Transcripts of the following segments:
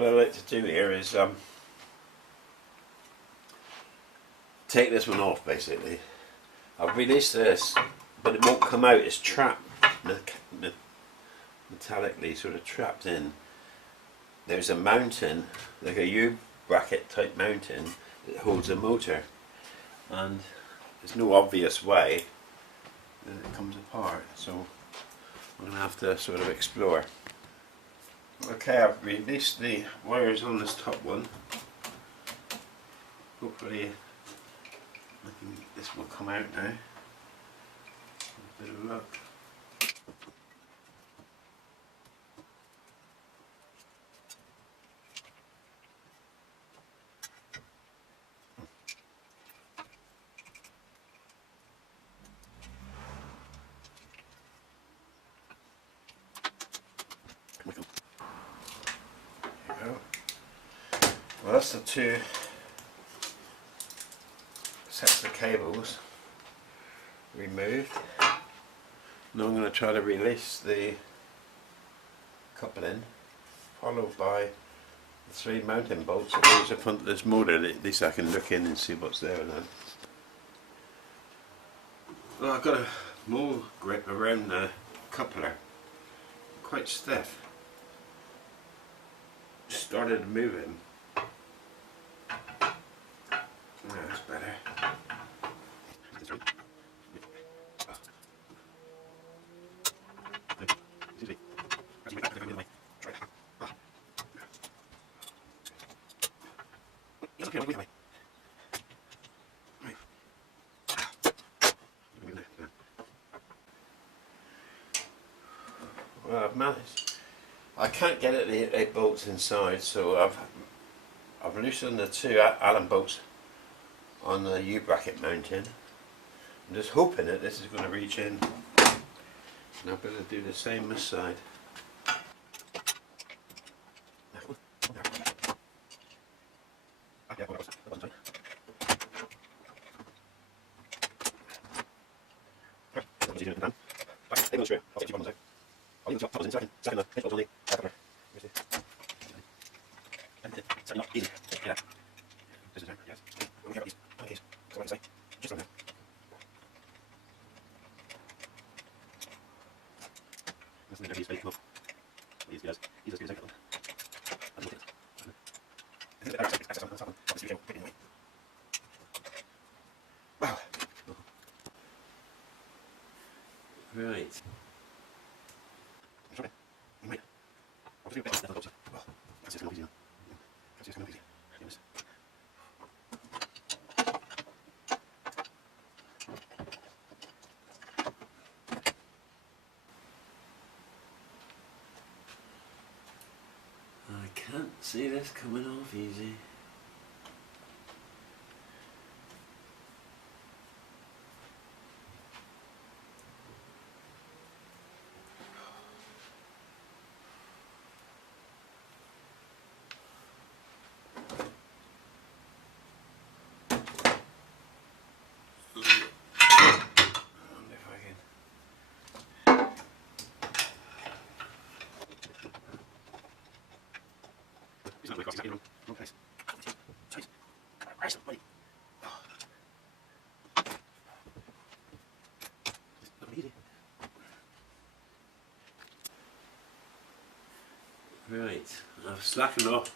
what I like to do here is take this one off basically. I've released this, but it won't come out. It's trapped, metallically sort of trapped in. There's a mounting, like a U-bracket type mounting that holds the motor, and there's no obvious way that it comes apart, so I'm going to have to sort of explore. Okay, I've released the wires on this top one. Hopefully this will come out now. A bit of luck. Well, that's the two sets of cables removed. Now I'm going to try to release the coupling, followed by the three mounting bolts that goes in front of this motor. At least I can look in and see what's there now. Well, I've got a more grip around the coupler, quite stiff. Started moving. That's better. Well, I've managed. I can't get at the 8 bolts inside, so I've loosened the two Allen bolts on the U-bracket mounting. I'm just hoping that this is going to reach in, and I better do the same this side. Right. I can't see this coming off easy. Right, I've slackened off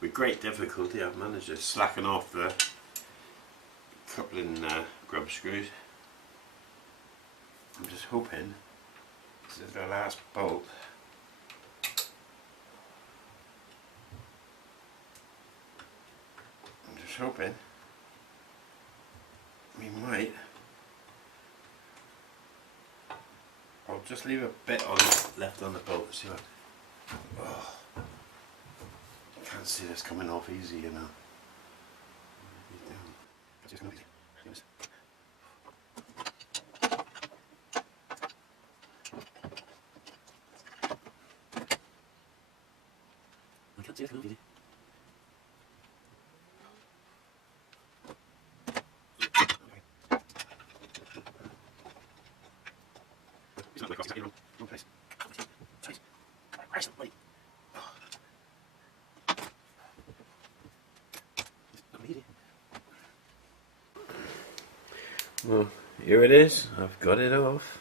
with great difficulty. I've managed to slacken off the coupling grub screws. I'm just hoping this is the last bolt. I'm just hoping we might. I'll just leave a bit on left on the bolt. See what. Oh, can't see this coming off easy, you know. I can't see this coming off easy. Wrong place. Where's somebody? Well, here it is. I've got it off.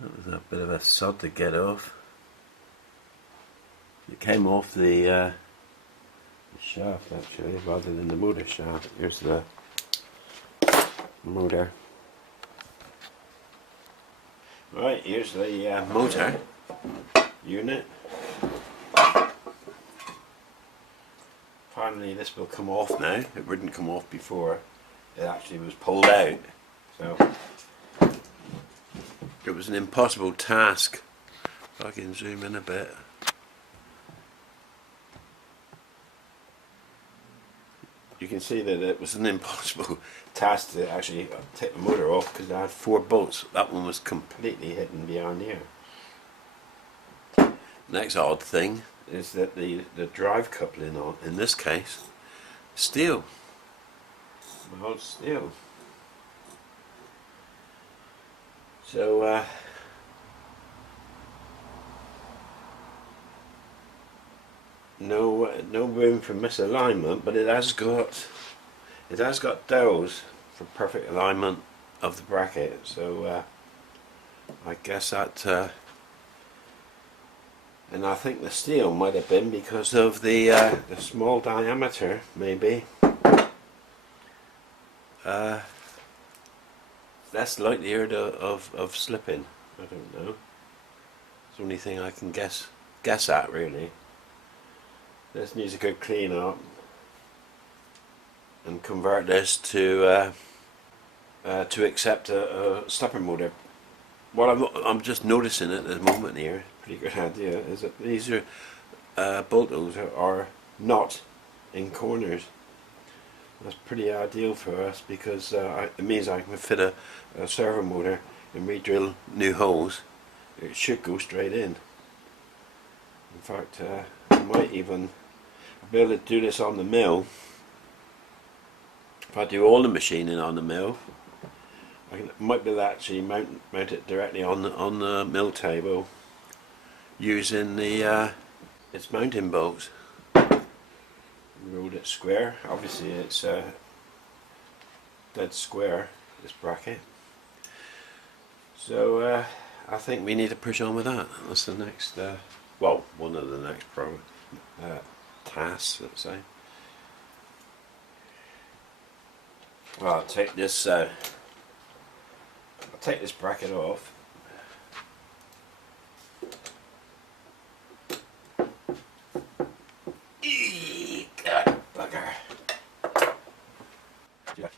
That was a bit of a sod to get off. It came off the shaft actually, rather than the motor shaft. Here's the motor. Right, here's the motor unit. Finally, this will come off now. It wouldn't come off before. It actually was pulled out. So it was an impossible task. If I can zoom in a bit. You can see that it was an impossible task to actually take the motor off because I had 4 bolts. That one was completely hidden behind here. Next odd thing is that the drive coupling on, in this case, steel. Well, steel. So no room for misalignment, but it has got dowels for perfect alignment of the bracket. So I guess that, and I think the steel might have been because of the small diameter, maybe. Less likelihood of slipping. I don't know. It's the only thing I can guess at, really. This needs a good clean up and convert this to accept a stepper motor. What I'm just noticing at the moment here, pretty good idea, is that these are bolt holes are not in corners. That's pretty ideal for us because it means I can fit a servo motor and re-drill new holes. It should go straight in. In fact, I might even be able to do this on the mill. If I do all the machining on the mill, I might be able to actually mount it directly on the mill table using its mounting bolts. Rolled it square. Obviously, it's dead square, this bracket. So I think we need to push on with that. That's the next, well, one of the next tasks, let's say. Well, I'll take this bracket off. God, bugger. Yeah.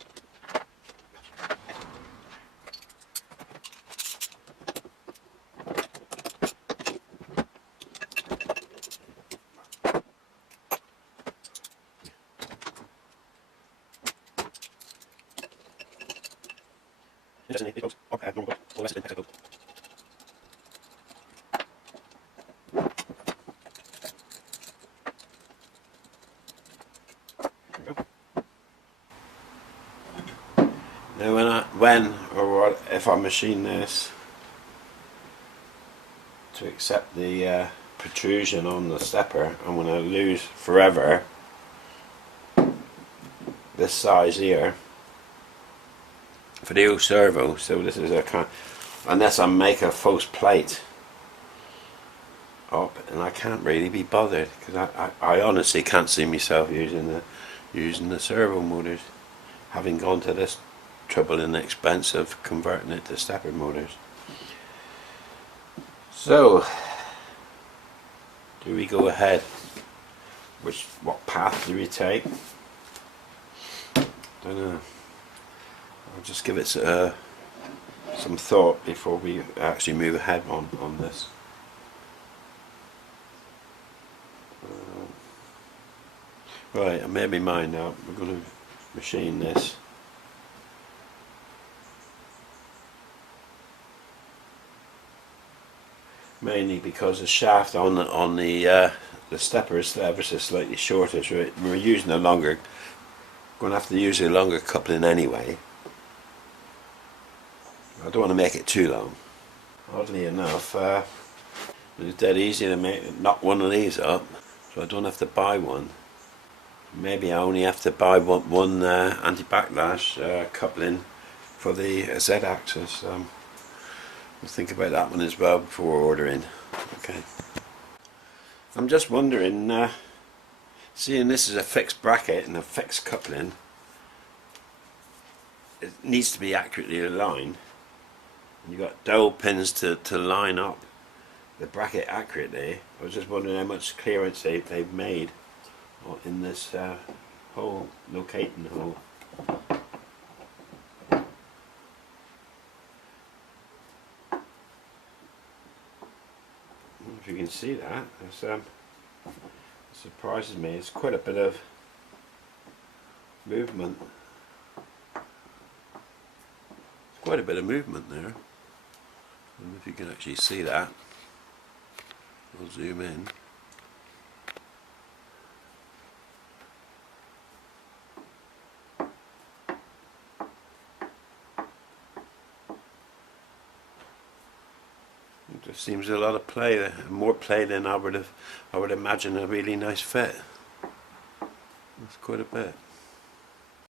Now if I machine this to accept the protrusion on the stepper, I'm going to lose forever this size here for the old servo. So this is a kind, unless I make a false plate up, and I can't really be bothered because I honestly can't see myself using the servo motors, having gone to this trouble and expense of converting it to stepper motors. So, do we go ahead? What path do we take? Don't know. I'll just give it some thought before we actually move ahead on this. Right, I made my mind up. We're going to machine this. Mainly because the shaft on the stepper is ever so slightly shorter, so we're using a longer. Going to have to use a longer coupling anyway. I don't want to make it too long. Oddly enough, it's dead easy to knock one of these up, so I don't have to buy one. Maybe I only have to buy one anti-backlash coupling for the Z-axis. We'll think about that one as well before ordering. Okay. I'm just wondering, seeing this is a fixed bracket and a fixed coupling, it needs to be accurately aligned. You've got dowel pins to line up the bracket accurately. I was just wondering how much clearance they've made in this hole, locating hole. If you can see that, it surprises me. It's quite a bit of movement. Quite a bit of movement there. I don't know if you can actually see that. I'll zoom in. It just seems a lot of play there, more play than I would imagine a really nice fit. That's quite a bit.